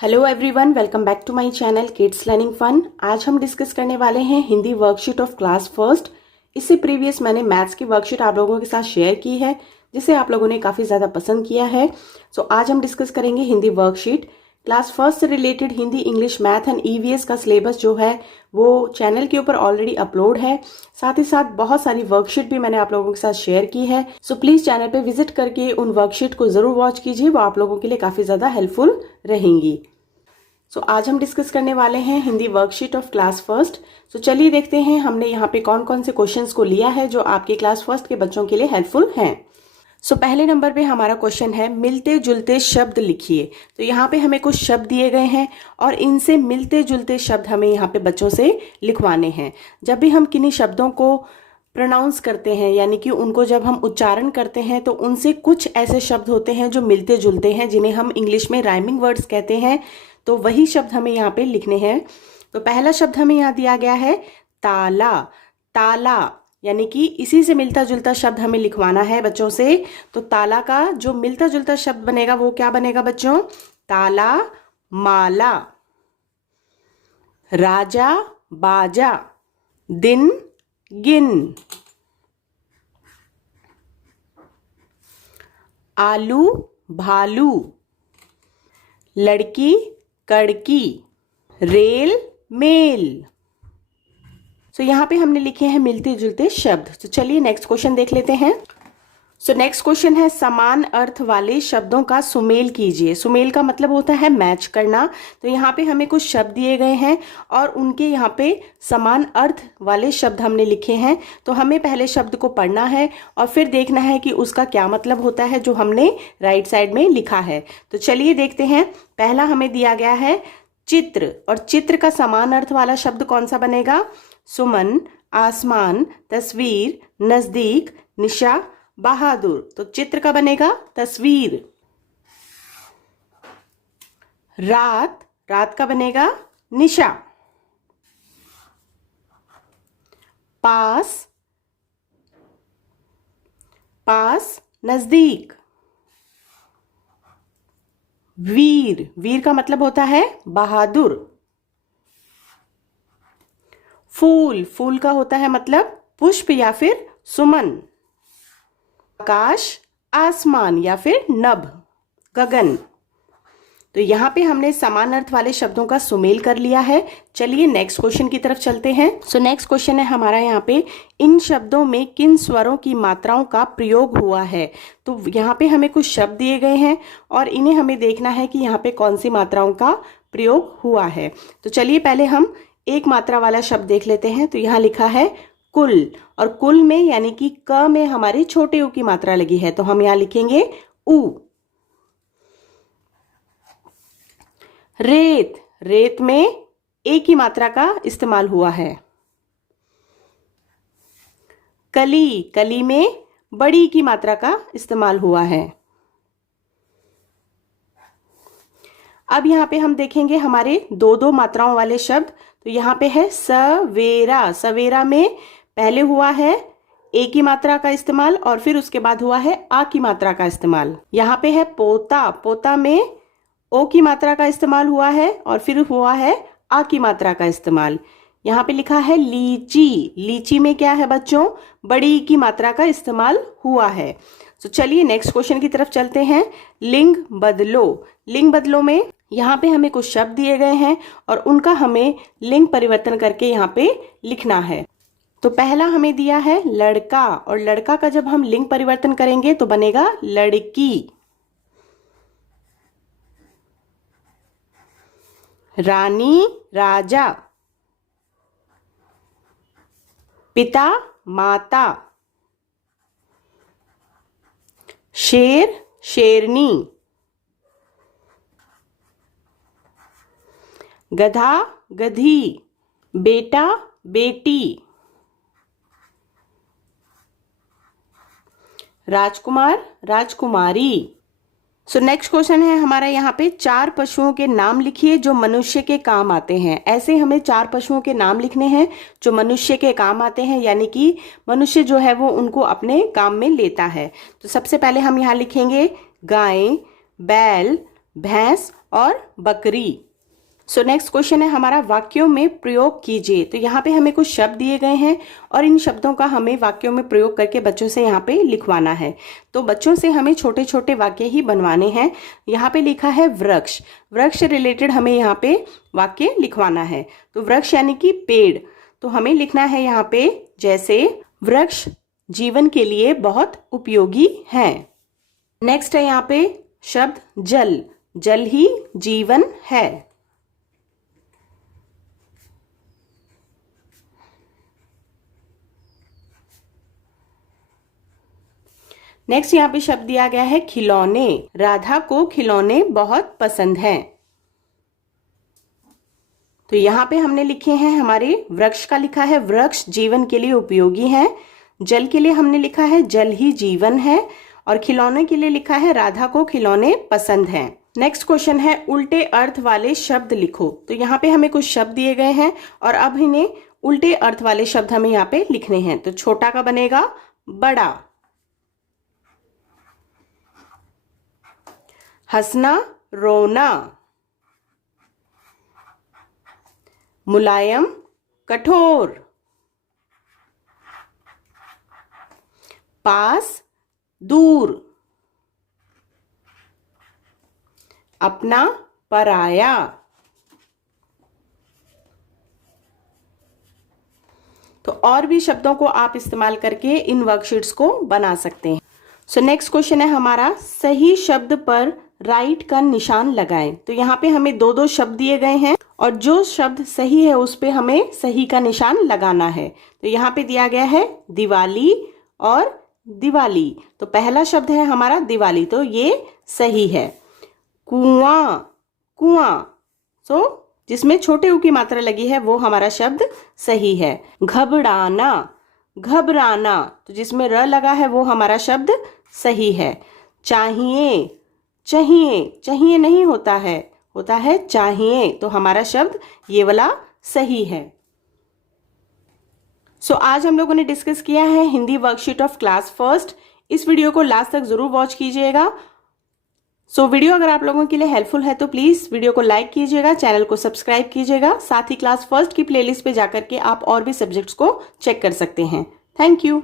Hello everyone, welcome back to my channel kids learning fun. आज हम discuss करने वाले हैं Hindi worksheet of class first. इससे प्रीवियस मैंने मैथ्स की वर्कशीट आप लोगों के साथ शेयर की है, जिसे आप लोगों ने काफ़ी ज़्यादा पसंद किया है। सो आज हम डिस्कस करेंगे हिंदी वर्कशीट। क्लास फर्स्ट से related Hindi, English, math and EVS का सिलेबस जो है वो चैनल के ऊपर ऑलरेडी अपलोड है। साथ ही साथ बहुत सारी वर्कशीट भी मैंने आप लोगों के साथ शेयर की है। सो प्लीज चैनल पे विजिट करके उन वर्कशीट को जरूर वॉच कीजिए, वो आप लोगों के लिए काफी ज्यादा हेल्पफुल रहेंगी। सो आज हम डिस्कस करने वाले हैं Hindi worksheet of class first. So चलिए देखते हैं हमने यहाँ पे कौन कौन से क्वेश्चंस को लिया है जो आपके क्लास फर्स्ट के बच्चों के लिए हेल्पफुल हैं। सो पहले नंबर पे हमारा क्वेश्चन है मिलते जुलते शब्द लिखिए। तो यहाँ पे हमें कुछ शब्द दिए गए हैं और इनसे मिलते जुलते शब्द हमें यहाँ पे बच्चों से लिखवाने हैं। जब भी हम किन्हीं शब्दों को प्रोनाउंस करते हैं, यानी कि उनको जब हम उच्चारण करते हैं, तो उनसे कुछ ऐसे शब्द होते हैं जो मिलते जुलते हैं, जिन्हें हम इंग्लिश में राइमिंग वर्ड्स कहते हैं। तो वही शब्द हमें यहाँ पे लिखने हैं। तो पहला शब्द हमें यहाँ दिया गया है ताला। ताला यानी कि इसी से मिलता जुलता शब्द हमें लिखवाना है बच्चों से। तो ताला का जो मिलता जुलता शब्द बनेगा वो क्या बनेगा बच्चों? ताला माला। राजा बाजा। दिन गिन। आलू भालू। लड़की कड़की। Rail mail. सो यहाँ पे हमने लिखे हैं मिलते जुलते शब्द। तो चलिए नेक्स्ट क्वेश्चन देख लेते हैं। सो नेक्स्ट क्वेश्चन है समान अर्थ वाले शब्दों का सुमेल कीजिए। सुमेल का मतलब होता है मैच करना। तो यहाँ पे हमें कुछ शब्द दिए गए हैं और उनके यहाँ पे समान अर्थ वाले शब्द हमने लिखे हैं। तो हमें पहले शब्द को पढ़ना है और फिर देखना है कि उसका क्या मतलब होता है जो हमने राइट साइड में लिखा है। तो चलिए देखते हैं। पहला हमें दिया गया है चित्र, और चित्र का समान अर्थ वाला शब्द कौन सा बनेगा? सुमन, आसमान, तस्वीर, नजदीक, निशा, बहादुर। तो चित्र का बनेगा तस्वीर। रात, रात का बनेगा निशा। पास, पास नजदीक। वीर, वीर का मतलब होता है बहादुर। फूल, फूल का होता है मतलब पुष्प या फिर सुमन। आकाश, आसमान या फिर नभ, गगन। तो यहाँ पे हमने समान अर्थ वाले शब्दों का सुमेल कर लिया है। चलिए नेक्स्ट क्वेश्चन की तरफ चलते हैं। सो नेक्स्ट क्वेश्चन है हमारा यहाँ पे इन शब्दों में किन स्वरों की मात्राओं का प्रयोग हुआ है। तो यहाँ पे हमें कुछ शब्द दिए गए हैं और इन्हें हमें देखना है कि यहाँ पे कौन सी मात्राओं का प्रयोग हुआ है। तो चलिए पहले हम एक मात्रा वाला शब्द देख लेते हैं। तो यहाँ लिखा है कुल, और कुल में यानी कि क में हमारे छोटे ऊ की मात्रा लगी है, तो हम यहाँ लिखेंगे ऊ। रेत, रेत में ए की मात्रा का इस्तेमाल हुआ है। कली, कली में बड़ी की मात्रा का इस्तेमाल हुआ है। अब यहाँ पे हम देखेंगे हमारे दो दो मात्राओं वाले शब्द। तो यहाँ पे है सवेरा, सवेरा में पहले हुआ है ए की मात्रा का इस्तेमाल और फिर उसके बाद हुआ है आ की मात्रा का इस्तेमाल। यहाँ पे है पोता, पोता में ओ की मात्रा का इस्तेमाल हुआ है और फिर हुआ है आ की मात्रा का इस्तेमाल। यहाँ पे लिखा है लीची, लीची में क्या है बच्चों? बड़ी की मात्रा का इस्तेमाल हुआ है। तो चलिए नेक्स्ट क्वेश्चन की तरफ चलते हैं। लिंग बदलो, लिंग बदलो में यहाँ पे हमें कुछ शब्द दिए गए हैं और उनका हमें लिंग परिवर्तन करके यहाँ पे लिखना है। तो पहला हमें दिया है लड़का, और लड़का का जब हम लिंग परिवर्तन करेंगे तो बनेगा लड़की। रानी राजा। पिता माता। शेर शेरनी। गधा गधी। बेटा बेटी। राजकुमार राजकुमारी। सो नेक्स्ट क्वेश्चन है हमारा यहाँ पे चार पशुओं के नाम लिखिए जो मनुष्य के काम आते हैं। ऐसे हमें चार पशुओं के नाम लिखने हैं जो मनुष्य के काम आते हैं, यानी कि मनुष्य जो है वो उनको अपने काम में लेता है। तो सबसे पहले हम यहाँ लिखेंगे गाय, बैल, भैंस और बकरी। सो नेक्स्ट क्वेश्चन है हमारा, वाक्यों में प्रयोग कीजिए। तो यहाँ पे हमें कुछ शब्द दिए गए हैं और इन शब्दों का हमें वाक्यों में प्रयोग करके बच्चों से यहाँ पे लिखवाना है। तो बच्चों से हमें छोटे छोटे वाक्य ही बनवाने हैं। यहाँ पे लिखा है वृक्ष, वृक्ष रिलेटेड हमें यहाँ पे वाक्य लिखवाना है। तो वृक्ष यानी कि पेड़, तो हमें लिखना है यहाँ पे जैसे वृक्ष जीवन के लिए बहुत उपयोगी है। नेक्स्ट है यहाँ पे शब्द जल, जल ही जीवन है। नेक्स्ट यहाँ पे शब्द दिया गया है खिलौने, राधा को खिलौने बहुत पसंद हैं। तो यहाँ पे हमने लिखे हैं हमारे वृक्ष का लिखा है वृक्ष जीवन के लिए उपयोगी है, जल के लिए हमने लिखा है जल ही जीवन है, और खिलौने के लिए लिखा है राधा को खिलौने पसंद हैं। नेक्स्ट क्वेश्चन है उल्टे अर्थ वाले शब्द लिखो। तो यहाँ पे हमें कुछ शब्द दिए गए हैं और अब इन्हें उल्टे अर्थ वाले शब्द हमें यहाँ पे लिखने हैं। तो छोटा का बनेगा बड़ा, हंसना रोना, मुलायम कठोर, पास दूर, अपना पराया। तो और भी शब्दों को आप इस्तेमाल करके इन वर्कशीट्स को बना सकते हैं। सो नेक्स्ट क्वेश्चन है हमारा, सही शब्द पर राइट का निशान लगाएं। तो यहाँ पे हमें दो दो शब्द दिए गए हैं और जो शब्द सही है उस पे हमें सही का निशान लगाना है। तो यहाँ पे दिया गया है दिवाली और दिवाली। तो पहला शब्द है हमारा दिवाली, तो ये सही है। कुआं, कुआं, सो जिसमें छोटे ऊ की मात्रा लगी है वो हमारा शब्द सही है। घबराना, घबराना, तो जिसमें र लगा है वो हमारा शब्द सही है। चाहिए, चाहिए, चाहिए नहीं होता है, होता है चाहिए, तो हमारा शब्द ये वाला सही है। सो आज हम लोगों ने डिस्कस किया है Hindi worksheet of class first. इस वीडियो को लास्ट तक जरूर वॉच कीजिएगा। सो वीडियो अगर आप लोगों के लिए हेल्पफुल है तो प्लीज वीडियो को लाइक कीजिएगा, चैनल को सब्सक्राइब कीजिएगा। साथ ही क्लास फर्स्ट की प्लेलिस्ट पे जाकर के आप और भी सब्जेक्ट्स को चेक कर सकते हैं। Thank you.